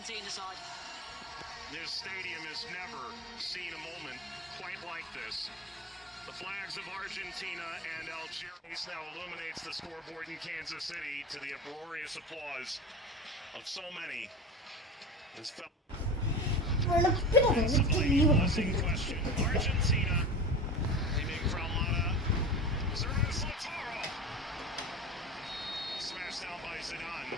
Argentina side. This stadium has never seen a moment quite like this. The flags of Argentina and Algeria now illuminates the scoreboard in Kansas City to the uproarious applause of so many. This felt principally buzzing question. Argentina leaving from Mata. Zernes Lautaro. Smashed down by Zidane.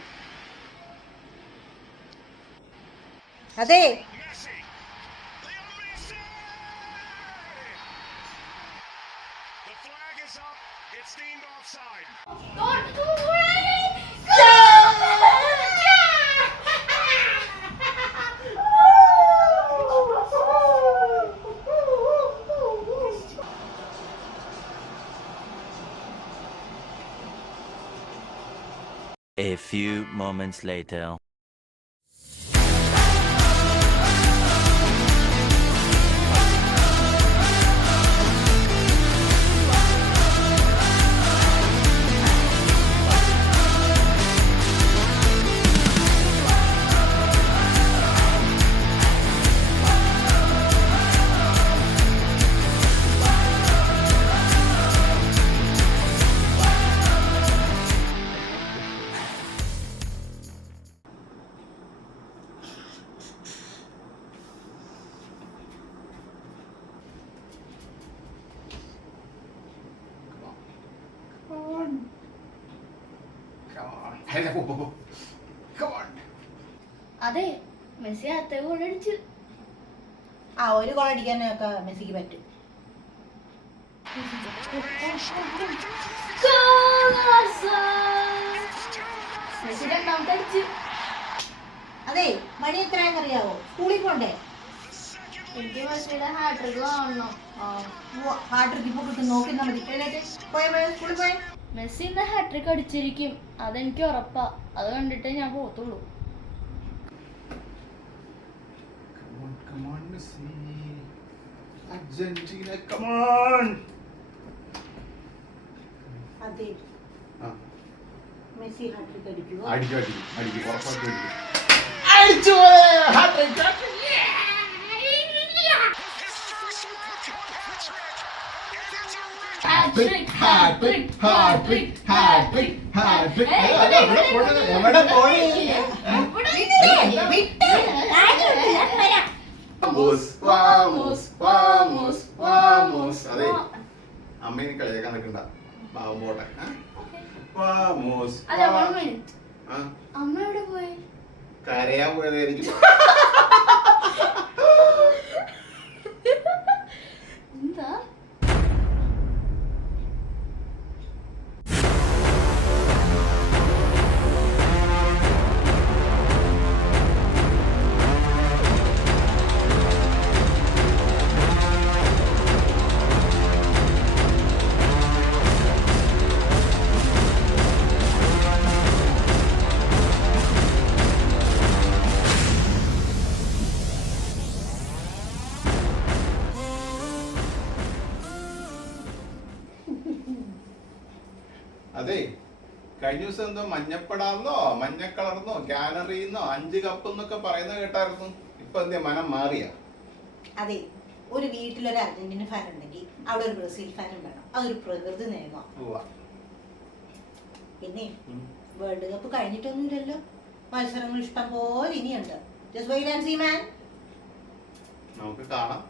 അതെ Messi. Leo Messi. The flag is up. It's deemed offside. A few moments later. അതെ Messi അത്ര goal അടിച്ചു. ആ ഒരു goal അടിക്കാനൊക്കെ മെസ്സിക്ക് പറ്റും. Messi രണ്ടാമത്തെ അടിച്ചു. അതെ മണി എത്രയാണെന്നറിയാവോ? സ്കൂളിൽ പോണ്ടേ? എനിക്ക് മെസ്സിയുടെ ഹാട്രിക് കാണണം. ഹാട്രിക് ഇപ്പൊ കിട്ടും, നോക്കിന്നാ മതി. പോയ സ്കൂളിൽ പോയ മെസ്സി ഇന്ന് ഹാട്രിക് അടിച്ചിരിക്കും, അതെനിക്ക് ഉറപ്പാ. അത് കണ്ടിട്ടേ ഞാൻ പോത്തുള്ളൂ. Come on, Messi. Argentina, come on. അതെ മെസ്സി ഹാട്രിക് അടിക്കുവോ? അടിക്കും ഉറപ്പായിട്ടും അടിച്ചു. ഹാട്രിക്. എവിടെ പോയി? അതെ അമ്മേനെ കളിയാക്കാൻ നിൽക്കണ്ട, പാവം പോട്ടെ. അമ്മ എവിടെ പോയി? കരയാൻ പോയതായിരിക്കും. എന്താ അതെ കഴിഞ്ഞ ദിവസം എന്തോ മഞ്ഞപ്പടാന്നോ മഞ്ഞക്കളർന്നോ കാനറിന്നോ 5 കപ്പ് എന്നൊക്കെ പറയുന്നത് കേട്ടായിരുന്നു. ഇപ്പൊ എന്തേ മനം മാറിയ? അതെ ഒരു വീട്ടിലൊരു അർജന്റീന ഫാൻ ഉണ്ടെങ്കിൽ അവിടെ ഒരു ബ്രസീൽ ഫാനും വേണം. അതൊരു പ്രകൃതി നിയമം. പിന്നെ വേൾഡ് കപ്പ് കഴിഞ്ഞിട്ടൊന്നുമില്ലല്ലോ, മത്സരങ്ങൾ ഇഷ്ടം പോലെ ഇനിയുണ്ട്. ജസ്റ്റ് വെയിറ്റ് ആൻഡ് സീ മാൻ. നമുക്ക് കാണാം.